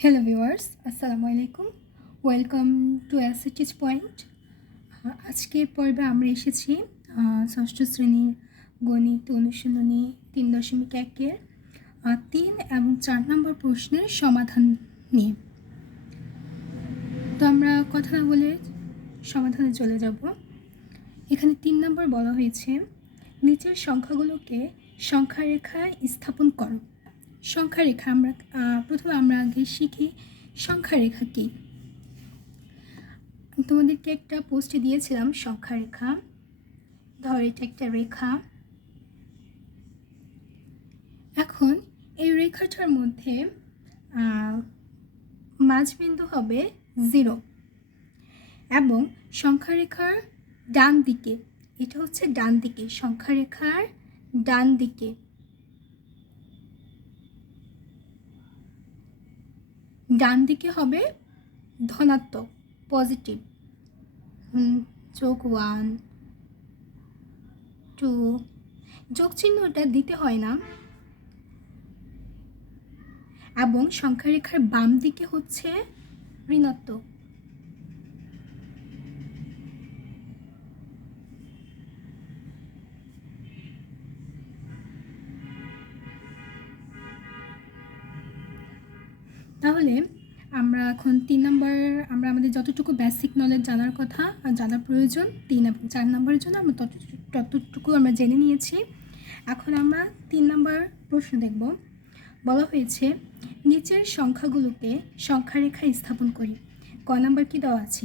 Hello viewers, আসসালামু আলাইকুম। Welcome to অ্যাসিটিজ পয়েন্ট। আজকের পর্বে আমরা এসেছি ষষ্ঠ শ্রেণীর গণিত অনুশীলনী 3.1-এর 3 এবং 4 নম্বর প্রশ্নের সমাধান নিয়ে। তো আমরা কথা না বলে সমাধানে চলে যাব। এখানে 3 নম্বর বলা হয়েছে, নিচের সংখ্যাগুলোকে সংখ্যা রেখায় স্থাপন করো। সংখ্যা রেখা প্রথমে আমরা আগে শিখি সংখ্যা রেখা কী। তোমাদেরকে একটা পোস্টে দিয়েছিলাম সংখ্যা রেখা। ধর এটা একটা রেখা। এখন এই রেখাটার মধ্যে মাঝবিন্দু হবে 0 এবং সংখ্যা রেখার ডান দিকে, এটা হচ্ছে ডান দিকে, সংখ্যা রেখার ডান দিকে হবে ধনাত্মক, পজিটিভ, যোগ 1 2, যোগ চিহ্নটা দিতে হয় না। এবং সংখ্যা রেখার বাম দিকে হচ্ছে ঋণাত্মক। তাহলে আমরা এখন 3 নম্বর, আমরা আমাদের যতটুকু বেসিক নলেজ জানার কথা আর জানার প্রয়োজন 3 এবং 4 নম্বরের জন্য আমরা ততটুকু আমরা জেনে নিয়েছি। এখন আমরা 3 নম্বর প্রশ্ন দেখব। বলা হয়েছে, নিচের সংখ্যাগুলোকে সংখ্যা রেখায় স্থাপন করি। ক নাম্বার কি দেওয়া আছে?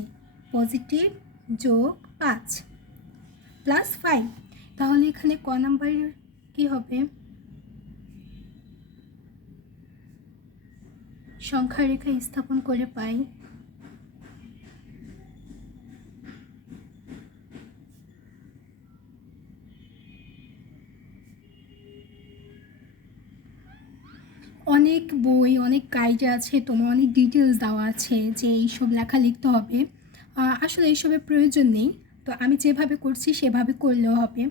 পজিটিভ যোগ 5 প্লাস 5। তাহলে এখানে ক নাম্বার কি হবে? সংখ্যা রেখা স্থাপন করে পাই অনেক বই, অনেক গাইডে আছে, তোমার অনেক ডিটেলস দেওয়া আছে যে এইসব লেখা লিখতে হবে। আসলে এইসবের প্রয়োজন নেই। তো আমি যেভাবে করছি সেভাবে করলেও হবে।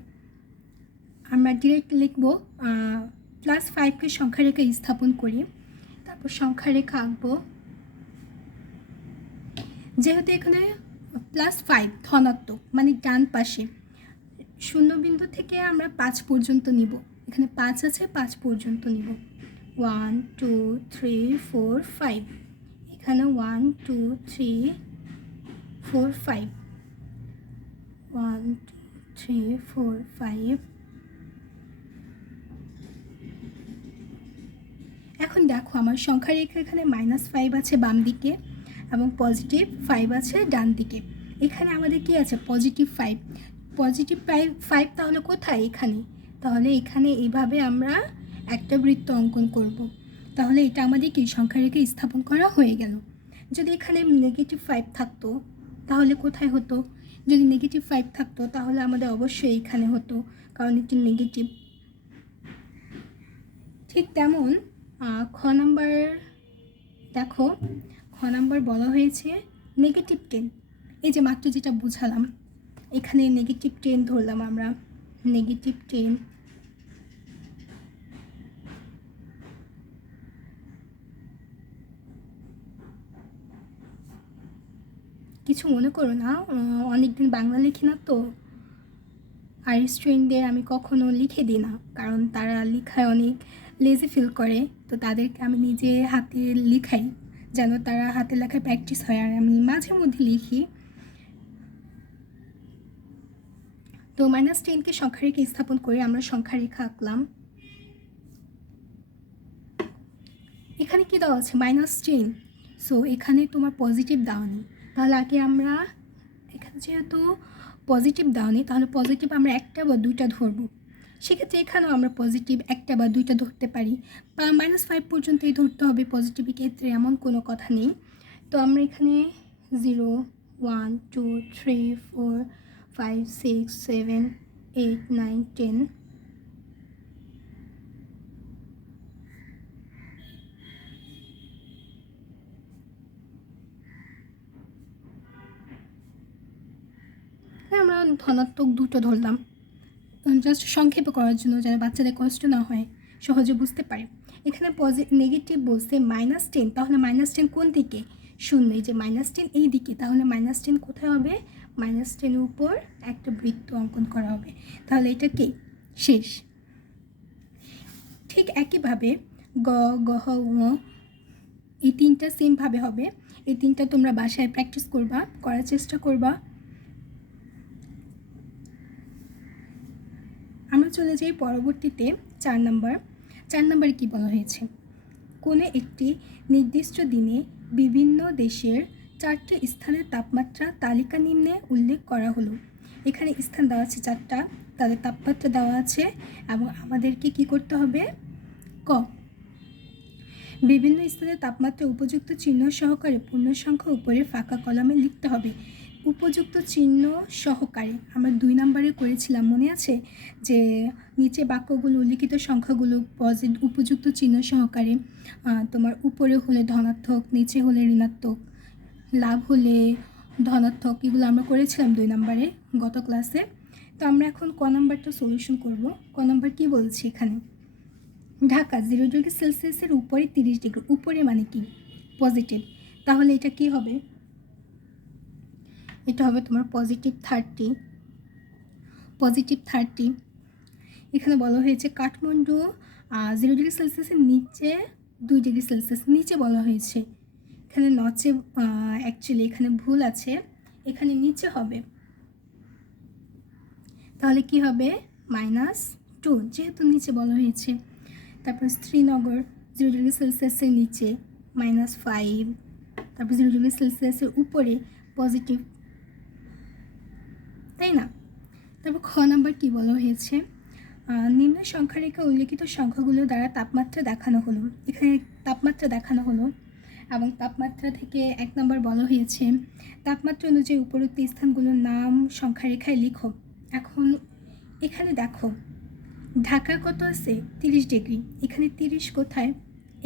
আমরা ডিরেক্ট লিখব +5কে সংখ্যা রেখা স্থাপন করি, তারপর সংখ্যা রেখা আঁকবো। যেহেতু এখানে +5 ধনাত্মক, মানে ডান পাশে শূন্যবিন্দু থেকে আমরা 5 পর্যন্ত নিব। এখানে 5 আছে, 5 পর্যন্ত নিব। 1 2 3 4 5, এখানে 1 2 3 4 5, 1 2 3 4 5। এখন দেখো আমার সংখ্যা রেখা এখানে -5 আছে বাম দিকে এবং +5 আছে ডান দিকে। এখানে আমাদের কি আছে? +5। +5 তাহলে কোথায়? এখানে। তাহলে এখানে এইভাবে আমরা একটা বৃত্ত অঙ্কন করব। তাহলে এটা আমাদের কি সংখ্যা রেখা স্থাপন করা হয়ে গেল। যদি এখানে -5 থাকতো তাহলে কোথায় হতো? যদি -5 থাকতো তাহলে আমাদের অবশ্যই এখানে হতো, কারণ এটি নেগেটিভ। ঠিক তেমন খ নাম্বার দেখো, খ নাম্বার বলা হয়েছে -10। এই যে মাত্র যেটা বুঝালাম, এখানে -10 ধরলাম আমরা, -10। কিছু মনে করো না, অনেকদিন বাংলা লিখি না তো, আর স্টুডেন্টদের আমি কখনো লিখে দিই না, কারণ তারা লেখায় অনেক লেজি ফিল করে। তো তাদেরকে আমি নিজে হাতে লিখাই যেন তারা হাতে লেখায় প্র্যাকটিস হয়, আর আমি মাঝে মধ্যে লিখি। তো -10কে সংখ্যা রেখা স্থাপন করে আমরা সংখ্যা রেখা আঁকলাম। এখানে কি দেওয়া আছে? -10। সো এখানে তোমার পজিটিভ দেওয়া নেই, তাহলে আগে আমরা এখানে যেহেতু পজিটিভ দেওয়া নেই তাহলে পজিটিভ আমরা একটা বা দুইটা ধরবো। সেক্ষেত্রে এখানেও আমরা পজিটিভ একটা বা দুইটা ধরতে পারি, বা -5 পর্যন্তই ধরতে হবে পজিটিভের ক্ষেত্রে, এমন কোনো কথা নেই। তো আমরা এখানে 0 1 2 3 4 5 6 7 8 9 10, আমরা ধনাত্মক দুটো ধরলাম, জাস্ট সংক্ষেপে করার জন্য, যেন বাচ্চাদের কষ্ট না হয়। সহজে বুঝতে পারে। এখানে নেগেটিভ বলছে -10, তাহলে -10 কোন দিকে? শূন্য, এই যে -10 এই দিকে, তাহলে -10 কোথায় হবে? -10 উপর একটা বৃত্ত অঙ্কন করা হবে, তাহলে এটা কি শেষ। ঠিক একইভাবে গ, গহ, ঙ এই তিনটা সেমভাবে হবে। এই তিনটা তোমরা বাসায় প্র্যাকটিস করবা, করার চেষ্টা করবা। আমরা চলে যাই পরবর্তীতে 4 নাম্বার কি বলা হয়েছে? কোনো একটি নির্দিষ্ট দিনে বিভিন্ন দেশের 4টি স্থানের তাপমাত্রা তালিকা নিম্নে উল্লেখ করা হলো। এখানে স্থান দেওয়া আছে 4টা, তাদের তাপমাত্রা দেওয়া আছে এবং আমাদেরকে কি করতে হবে? ক, বিভিন্ন স্থানের তাপমাত্রা উপযুক্ত চিহ্ন সহকারে পূর্ণ সংখ্যা উপরে ফাঁকা কলমে লিখতে হবে। উপযুক্ত চিহ্ন সহকারে আমরা 2 নম্বরে করেছিলাম, মনে আছে? যে নিচে বাক্যগুলো উল্লিখিত সংখ্যাগুলো উপযুক্ত চিহ্ন সহকারে, তোমার উপরে হলে ধনাত্মক, নিচে হলে ঋণাত্মক, লাভ হলে ধনাত্মক, এগুলো আমরা করেছিলাম 2 নম্বরে গত ক্লাসে। তো আমরা এখন ক নাম্বারটা সলিউশন করব। ক নাম্বার কি বলছি এখানে? ঢাকা 0 ডিগ্রি সেলসিয়াসের উপরে 30 ডিগ্রি, উপরে মানে কি? পজিটিভ, তাহলে এটা কি হবে? এটা হবে তোমার +30। এখানে বলা হয়েছে কাঠমান্ডু 0 ডিগ্রি সেলসিয়াসের নিচে 2 ডিগ্রি সেলসিয়াস, নিচে বলা হয়েছে। এখানে নচে অ্যাকচুয়ালি এখানে ভুল আছে, এখানে নিচে হবে, তাহলে কি হবে? -2, যেহেতু নিচে বলা হয়েছে। তারপর শ্রীনগর 0 ডিগ্রি সেলসিয়াসের নিচে -5, তারপর 0 ডিগ্রি সেলসিয়াসের উপরে পজিটিভ, তাই না? তারপর খ নাম্বার কি বলা হয়েছে? নিম্ন সংখ্যারেখা উল্লেখিত সংখ্যাগুলো দ্বারা তাপমাত্রা দেখানো হলো। এখানে তাপমাত্রা দেখানো হলো এবং তাপমাত্রা থেকে 1 নম্বর বলা হয়েছে তাপমাত্রা অনুযায়ী উপরোক্ত স্থানগুলোর নাম সংখ্যারেখায় লিখো। এখন এখানে দেখো ঢাকা কত আছে? 30 ডিগ্রি। এখানে 30 কোথায়?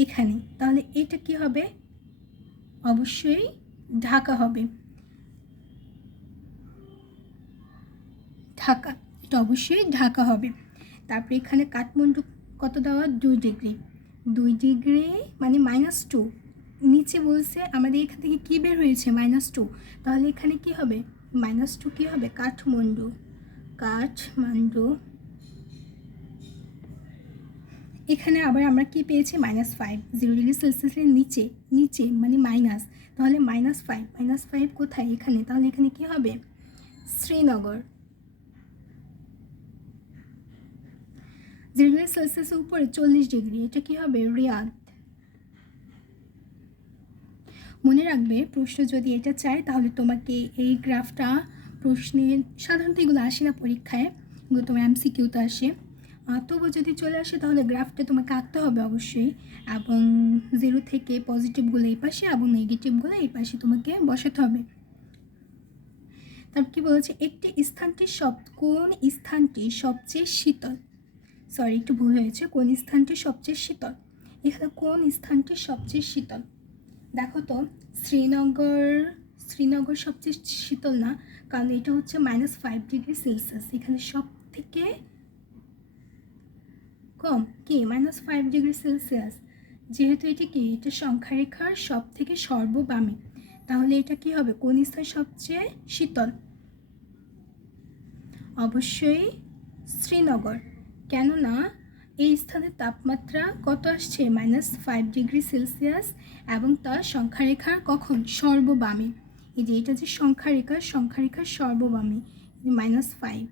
এখানে, তাহলে এটা কি হবে? অবশ্যই ঢাকা হবে। ঢাকা, এটা অবশ্যই ঢাকা হবে। তারপরে এখানে কাঠমান্ডু কত দেওয়া? 2 ডিগ্রি। 2 ডিগ্রি মানে -2, নিচে বলছে আমাদের এখান থেকে কী বের হয়েছে? -2, তাহলে এখানে কি হবে? -2 কী হবে? কাঠমান্ডু। এখানে আবার আমরা কি পেয়েছি? -5, 0 ডিগ্রি সেলসিয়াসের নিচে মানে মাইনাস, তাহলে -5 কোথায়? এখানে, তাহলে এখানে কি হবে? শ্রীনগর। 0 ডিগ্রি সেলসিয়াসের উপরে 40 ডিগ্রি, এটা কি হবে? রিয়াদ। মনে রাখবে প্রশ্ন যদি এটা চায় তাহলে তোমাকে এই গ্রাফটা প্রশ্নের, সাধারণত এগুলো আসে না পরীক্ষায়, এগুলো তোমার MCQতে আসে, তবু যদি চলে আসে তাহলে গ্রাফটা তোমাকে আঁকতে হবে অবশ্যই, এবং 0 থেকে পজিটিভগুলো এই পাশে এবং নেগেটিভগুলো এই পাশে তোমাকে বসাতে হবে। তারপর কি বলেছে? কোন স্থানটি সবচেয়ে শীতল? সরি, একটু ভুল হয়েছে, কোন স্থানটি সবচেয়ে শীতল। এখানে কোন স্থানটি সবচেয়ে শীতল? দেখো তো, শ্রীনগর সবচেয়ে শীতল না, কারণ এটা হচ্ছে -5 ডিগ্রি সেলসিয়াস, এখানে সব থেকে কম কি? -5 ডিগ্রি সেলসিয়াস। যেহেতু এটা কি? এটা সংখ্যারেখার সব থেকে সর্ববামে, তাহলে এটা কি হবে? কোন স্থান সবচেয়ে শীতল? অবশ্যই শ্রীনগর, কেননা এই স্থানের তাপমাত্রা কত আসছে? -5 ডিগ্রি সেলসিয়াস, এবং তার সংখ্যারেখার কখন? সর্ববামে। এই যে এটা যে সংখ্যারেখার সর্ববামে -5।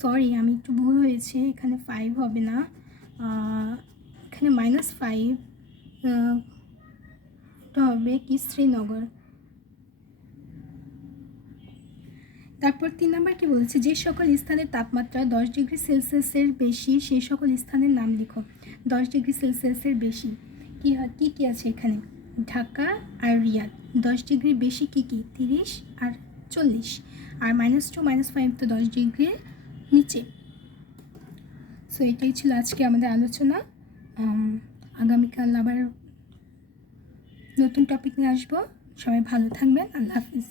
সরি, আমি একটু ভুল হয়েছে, এখানে 5 হবে না, এখানে -5, এটা হবে কি? শ্রীনগর। তারপর 3 নম্বর কি বলছে? যে সকল স্থানের তাপমাত্রা 10 ডিগ্রি সেলসিয়াসের বেশি সেই সকল স্থানের নাম লিখো। 10 ডিগ্রি সেলসিয়াসের বেশি কি হয়? কি আছে এখানে? ঢাকা আর রিয়াদ। 10 ডিগ্রি বেশি কি 30 আর 40, আর -2 -5 তো 10 ডিগ্রির নিচে। সো এটাই ছিল আজকে আমাদের আলোচনা। আগামীকাল আবার নতুন টপিক নিয়ে আসবো। সবাই ভালো থাকবেন। আল্লাহ হাফিজ।